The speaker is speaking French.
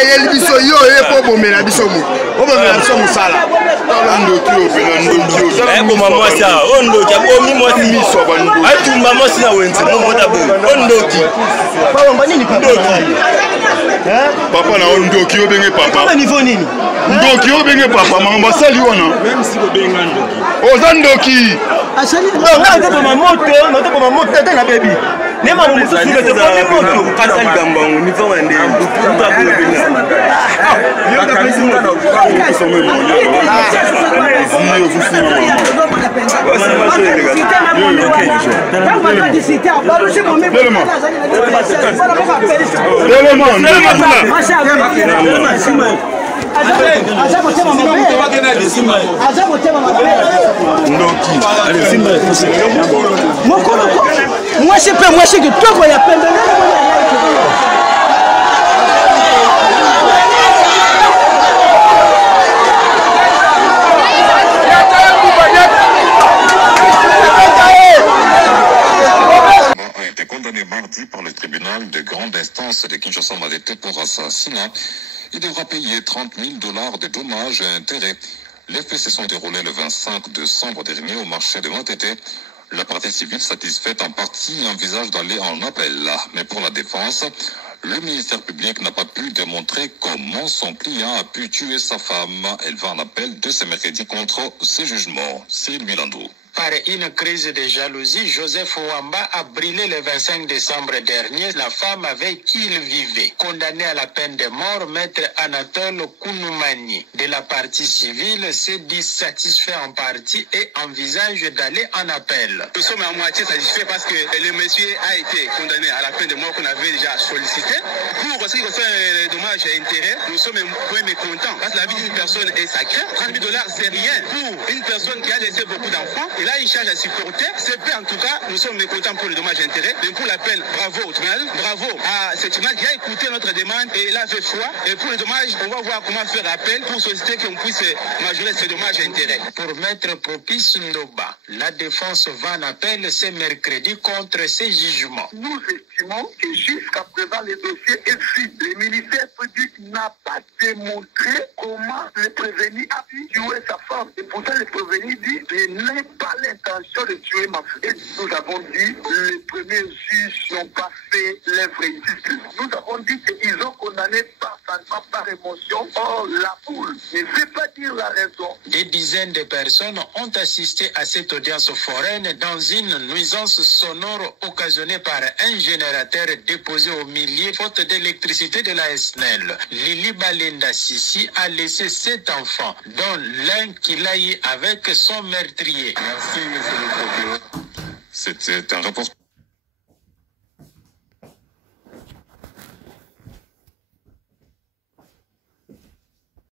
yeli biso yo po bomela biso mu. O bomela biso musala. Ndoki opena ndoki. Eko mama sa, ondoki abomi mwasi miso bando. Atu mama sina wenze mo mota bo. Ondoki. Papa mbani ndoki. Papa na ondoki obenge papa. Papa niveau nini? Ndoki obenge papa mama sali wana. Même si obenga ndoki. Oza ndoki. Asali ngata kwa moto, nota kwa moto tata na baby. Nema musu sule te kwa moto. Kasa ligamba unifa wande. Mtu abenga. Yo kapesi mo na ukisome moyo. Mardi par le tribunal de grande instance de Kinshasa Mazete pour assassinat. Il devra payer 30 000 $ de dommages et intérêts. Les faits se sont déroulés le 25 décembre dernier au marché de Matete. La partie civile satisfaite en partie envisage d'aller en appel. Mais pour la défense, le ministère public n'a pas pu démontrer comment son client a pu tuer sa femme. Elle va en appel de ce mercredi contre ce jugement. C'est Milando. Par une crise de jalousie, Joseph Ouamba a brûlé le 25 décembre dernier la femme avec qui il vivait. Condamné à la peine de mort, maître Anatole Kounoumani de la partie civile s'est dit satisfait en partie et envisage d'aller en appel. Nous sommes à moitié satisfaits parce que le monsieur a été condamné à la peine de mort qu'on avait déjà sollicité. Pour ce qui concerne les dommages et intérêts, nous sommes mécontents parce que la vie d'une personne est sacrée. 30 000 $, c'est rien pour une personne qui a laissé beaucoup d'enfants. Et là, il cherche à supporter. C'est fait en tout cas, nous sommes mécontents pour les dommages et intérêts. Mais pour l'appel, bravo au tribunal, bravo à ce tribunal qui a écouté notre demande et là fait foi. Et pour les dommages, on va voir comment faire appel pour solliciter qu'on puisse majorer ces dommages et intérêts. Pour Maître Propice Ndoba, la défense va en appel ce mercredi contre ces jugements. Nous estimons que jusqu'à présent, le dossier est vide. Le ministère public n'a pas démontré comment le prévenu a pu tuer sa femme. Et pourtant, le prévenu dit qu'il n'a pas l'intention de tuer ma fille. Et nous avons dit les premiers juges n'ont pas fait l'œuvre injuste. Nous avons dit qu'ils ont condamné par émotion. Or, la foule ne veut pas dire la raison. Des dizaines de personnes ont assisté à cette audience foraine dans une nuisance sonore occasionnée par un générateur déposé au milieu faute d'électricité de la SNEL. Lili Balenda Sissi a laissé 7 enfants, dont l'un qu'il a eu avec son meurtrier. C'était un rapport.